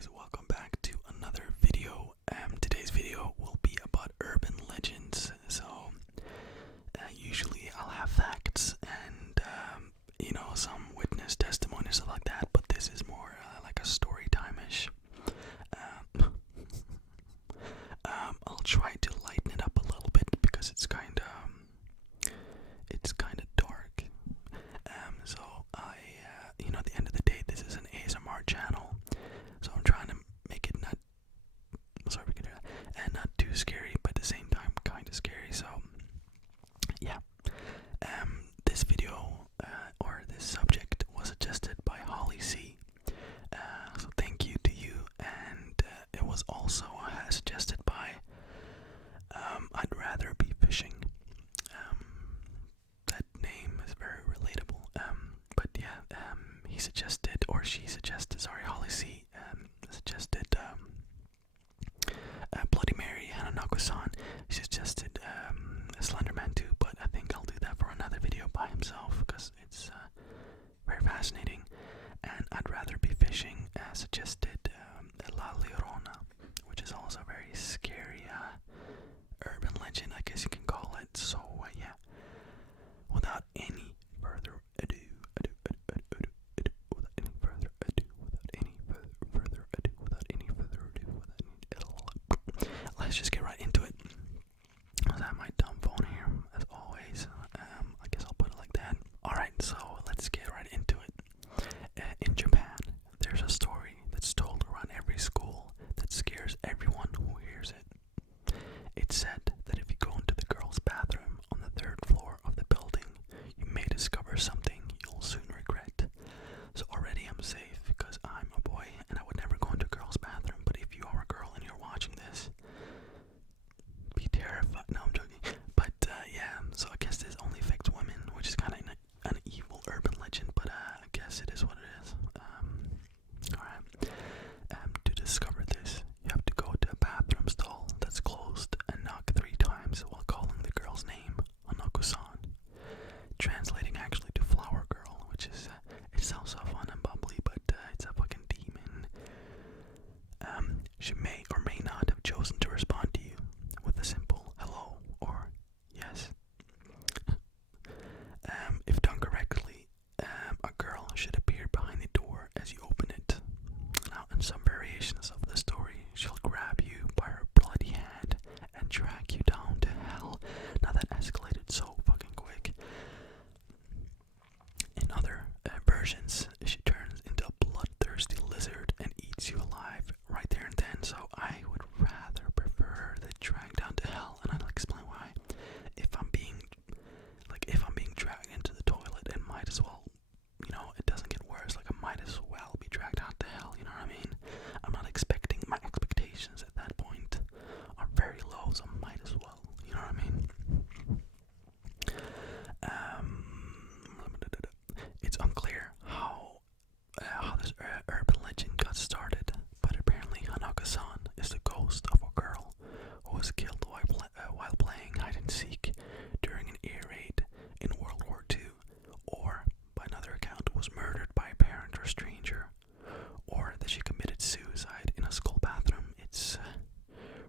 guys, welcome back to another video. Today's video will be about urban legends. So usually I'll have facts and some witness testimony and stuff like that, but this is more like a story time-ish. I'll try to lighten it up a little bit because it's kind of dark. So at the end of the day, this is an ASMR channel, so I'm trying to make it not too scary, but at the same time kind of scary. So yeah, this video or this subject was suggested by Holly C. So thank you to you, and it was also suggested by I'd rather be fishing. That name is very relatable. But yeah, he suggested, or she suggested, sorry, Holly C. Suggested Bloody Mary, Hanako San. She suggested Slenderman too, but I think I'll do that for another video by himself because it's very fascinating. And I'd rather be fishing suggested La Llorona, which is also a very scary urban legend, I guess you can call it. So yeah, without any further ado, let's just get right into it. I have my dumb phone here, as always. I guess I'll put it like that. Alright, so let's get right into it. In Japan, there's a story that's told around every school that scares everyone who hears it. It's said that if you go into the girls' bathroom on the third floor of the building, you may discover something you'll soon regret. So already I'm safe because I'm a boy and I would never go into a girl's bathroom. But if you are a girl and you're watching this, be terrified. No, I'm joking. But yeah, so I guess this only affects women, which is kind of an evil urban legend, but I guess it is what it is. Alright. To discover this, you have to go to a bathroom stall that's closed and knock 3 times while calling the girl's name, Hanako San. Translating actually to flower girl, which is, it sounds so fun and bubbly, but it's a fucking demon. She may or may not have chosen to respond to you with a simple hello or yes. If done correctly, a girl should appear behind the door as you open it. Now, in some variations of the story, she'll grab you by her bloody hand and drag you down to hell. Now that escalated so fucking quick. In other versions, she turns into a bloodthirsty lizard and eats you alive right there and then. So I would rather prefer the drag down to hell, and I'll explain why. If I'm being dragged into the toilet, it might as well, it doesn't get worse. Like, I might as well be dragged out to hell. You know what I mean? I'm not expecting, my expectations at that point are very low, so I might as well. You know what I mean? It's unclear how this urban legend got started, but apparently Hanako San is the ghost of a girl who was killed while playing hide and seek during an air raid in World War II, or by another account was murdered by a parent or stranger, or that she committed suicide in a school bathroom. It's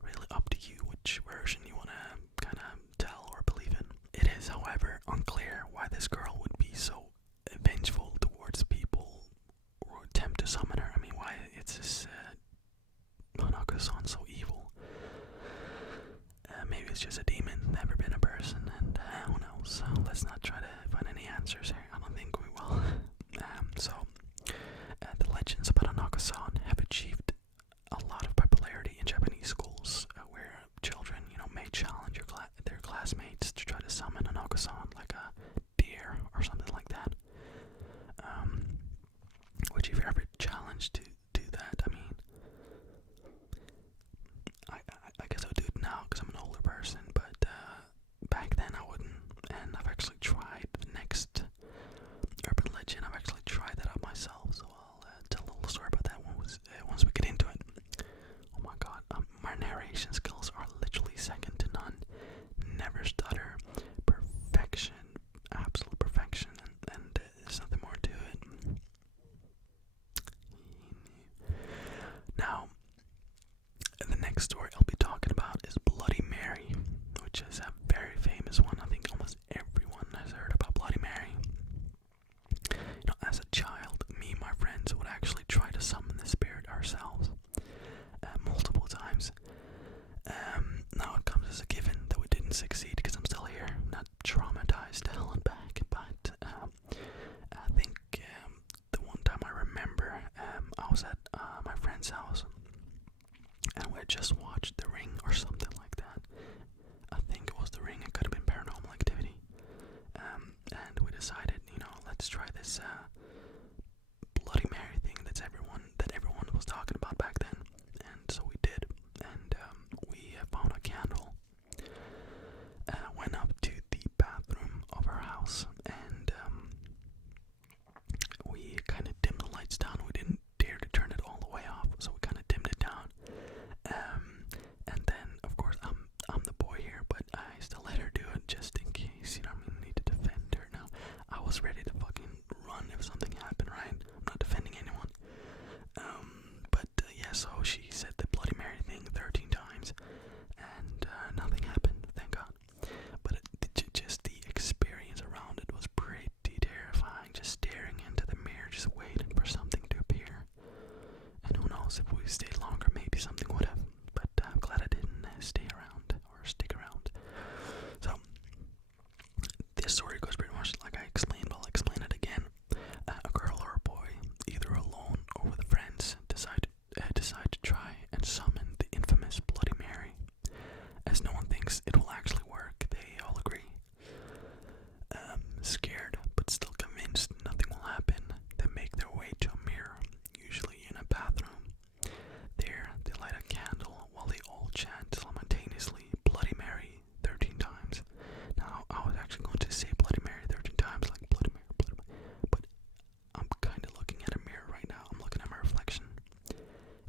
really up to you which version you want to kind of tell or believe in. It is, however, unclear why this girl would be so vengeful towards people or attempt to summon her. I mean, why it's this Hanako-san so evil? Maybe it's just a demon, never been a person, and who knows? So let's not try to find any answers here. I don't think we will. The legends about Hanako-san have achieved a lot of popularity in Japanese schools, where children, may challenge their classmates to try to summon Hanako-san, like a deer or something like that. Which, if you're ever challenged to do that, I mean, I guess I would do it now because I'm an older person, but back then I wouldn't. And I've actually tried the next urban legend. I've actually tried that out myself, so I'll tell a little story about that when we just watched The Ring or something like that. I think it was The Ring. It could have been Paranormal Activity. And we decided, let's try this Bloody Mary thing that everyone was talking about back then. And so we did. And we found a candle. Went up to the bathroom of our house, and we kind of dimmed the lights down. We didn't dare to turn it all the way off, so we kind of dimmed it down. And then, of course, I'm the boy here, but I still let her do it just in case. I need to defend her. Now, I was ready to fucking run if something happened, right? I'm not defending anyone. Yeah, so she said the Bloody Mary thing 13 times, and nothing happened, thank God. But just the experience around it was pretty terrifying. Just staring into the mirror, just waiting for something to appear. And who knows, if we stayed longer, maybe something would have. But I'm glad I didn't stay around or stick around. So this story goes pretty much like I explained, but I'll explain it again. A girl or a boy, either alone or with friends, decide to try and summon the infamous Bloody Mary. As no one thinks it will actually work, they all agree. Scared, but still convinced nothing will happen, they make their way to a mirror, usually in a bathroom. There, they light a candle while they all chant simultaneously Bloody Mary 13 times. Now, I was actually going to say Bloody Mary 13 times, like Bloody Mary, but I'm kind of looking at a mirror right now. I'm looking at my reflection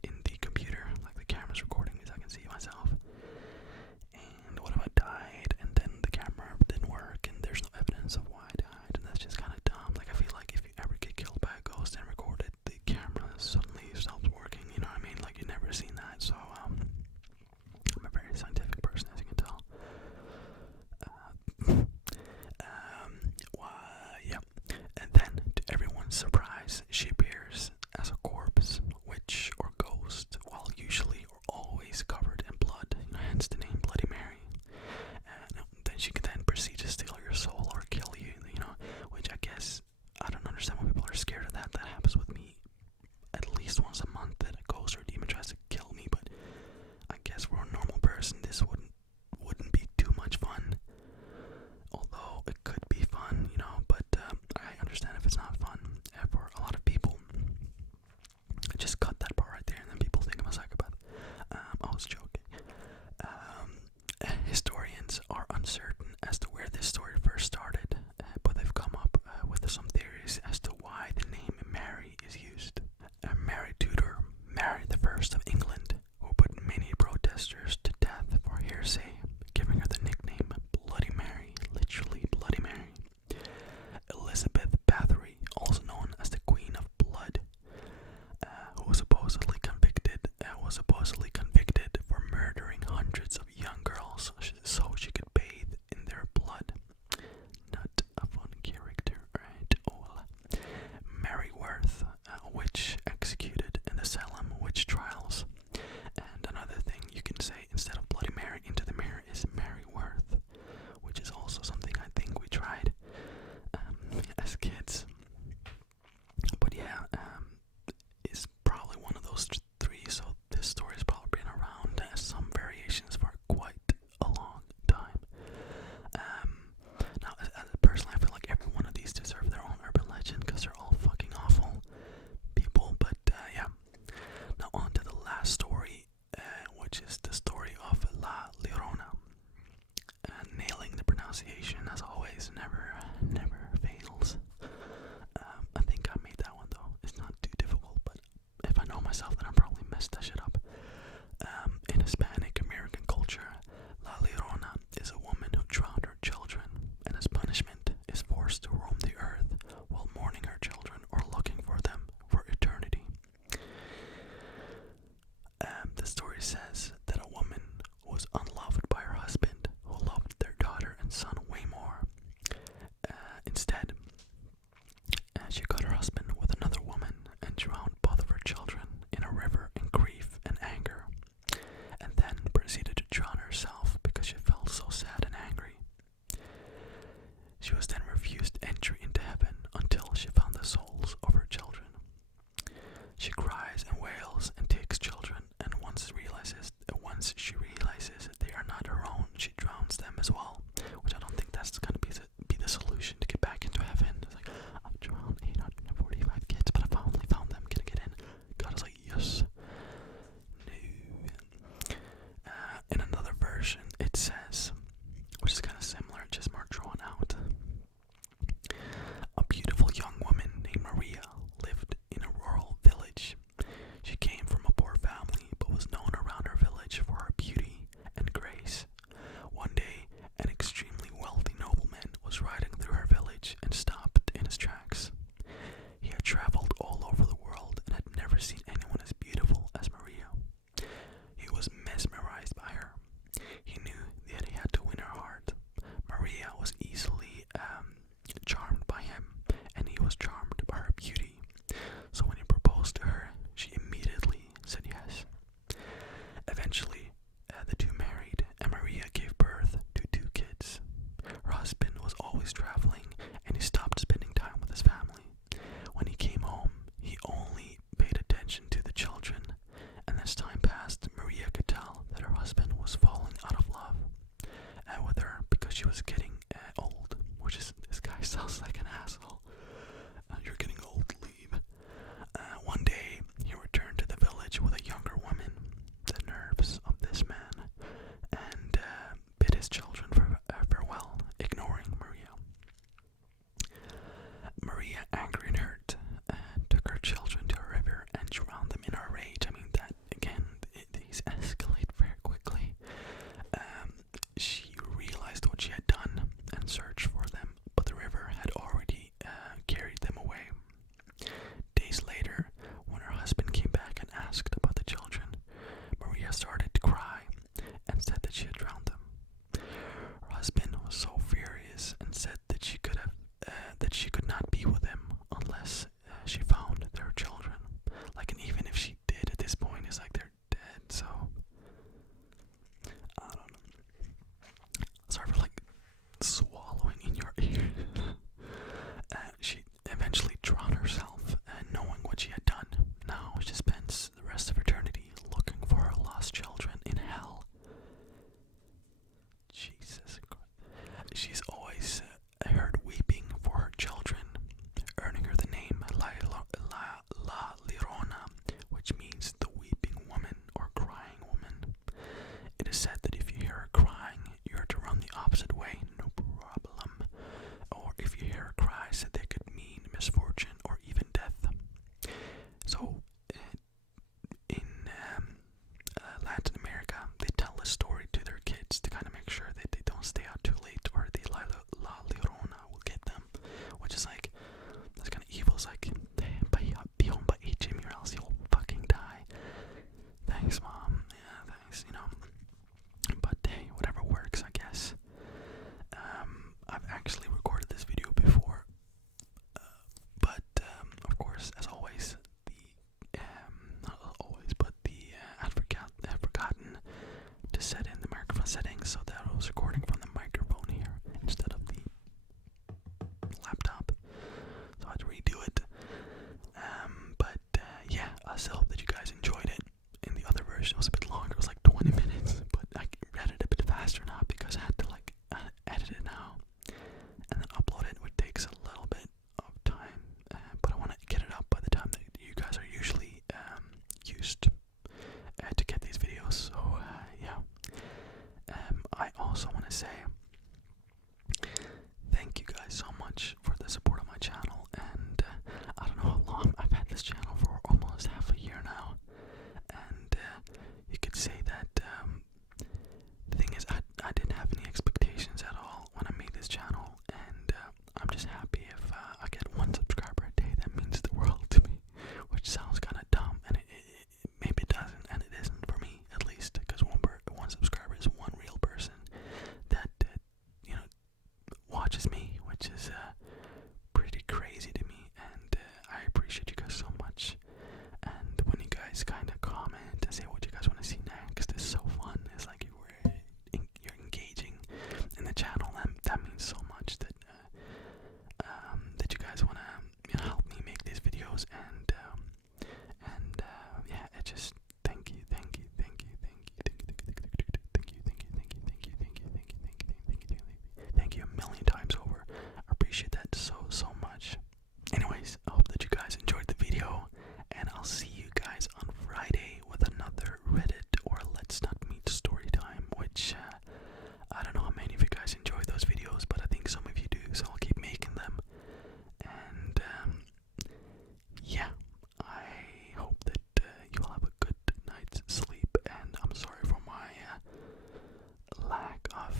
in the computer, like the camera's recording me so I can see myself. And what if I died and then the camera didn't work and there's no evidence of why I died? And that's just kind of dumb. Like, I feel like if you ever get killed by a ghost and record it, the camera suddenly stops working, you know what I mean? Like, you've never seen that. So I'm a very scientific person, as you can tell. Yeah. And then, to everyone's surprise, she appears as a corpse, witch, or ghost, while usually or always covered in blood, hence the name Bloody Mary. And then she can then proceed to steal your soul or kill you, which I guess, I don't understand why people are scared of that. That happens with me at least once a month, that a ghost or demon tries to kill me, but I guess for a normal person, this wouldn't be too much fun. Although it could be fun, but I understand if it's not fun. For a lot of people, just cut that part right there, and then people think I'm a psychopath. I was joking. Historians are uncertain as to where this story first started, but they've come up with some theories as to why the name Mary is used. Mary Tudor, Mary the First of England, who put many protesters to death for heresy, giving her the nickname Bloody Mary, literally Bloody Mary. Elizabeth Bathory, also known as the Queen of Blood, who was supposedly convicted for murdering hundreds of young girls so she could bathe in their blood. Not a fun character, right? Mary Worth, a witch executed in the Salem witch trials. just said that if you hear her crying, you're to run the opposite way, no problem. Or if you hear her cry, said they could mean misfortune or even death. So in Latin America, they tell this story to their kids to kind of make sure that they don't stay out too late, or the La Llorona will get them, which is like, that's kind of evil. It's like, be home by 8 Jimmy or else you'll fucking die. Thanks, Mom. Yeah, thanks, you know. But hey, whatever works, I guess. I've actually recorded this video before, but of course, as always, not always, but I'd forgotten to set in the microphone settings so that I was recording from the microphone here instead of the laptop. So I had to redo it. But yeah, I still hope that you guys enjoyed it. In the other version, it was a bit longer. It was like 20 minutes, but I read it a bit faster now because I had to like edit it now and then upload it, which takes a little bit of time. But I want to get it up by the time that you guys are usually used to get these videos. So yeah. I also want to say thank you guys so much for the support on my channel, and I don't know how long I've had this channel for, almost half a year now, and you could say that the thing is I didn't have any expectations at all when I made this channel, and I'm just happy if I get 1 subscriber a day. That means the world to me, which sounds kind of dumb, and it maybe it doesn't, and it isn't for me at least, because one subscriber is one real person that you know, watches me, which is pretty crazy to me, and I appreciate you guys so much. And when you guys kind of comment and say what you guys want to see next, it's so fun. It's like you're engaging in the channel, and that means so much that that you guys want to help me make these videos, and yeah, it just thank you. Thank you a million times over. I appreciate that so much. Anyways, I hope that you guys enjoyed the video, and I'll see you guys on Friday with another Reddit or Let's Not Meet story time, which I don't know how many of you guys enjoy those videos, but I think some of you do, so I'll keep making them. And yeah, I hope that you'll have a good night's sleep, and I'm sorry for my lack of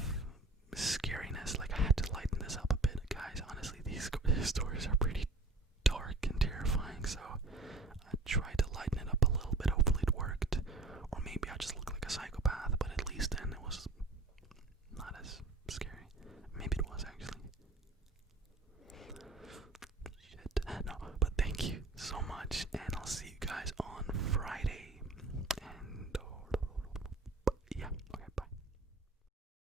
scariness. Like, I had to lighten this up a bit, guys. Honestly, these stories are pretty dark and terrifying, so I tried to lighten it up a little bit. Hopefully it worked, or maybe I just look like a psychopath, but at least then it was not as scary. Maybe it was actually. Shit. No, but thank you so much, and I'll see you guys on Friday.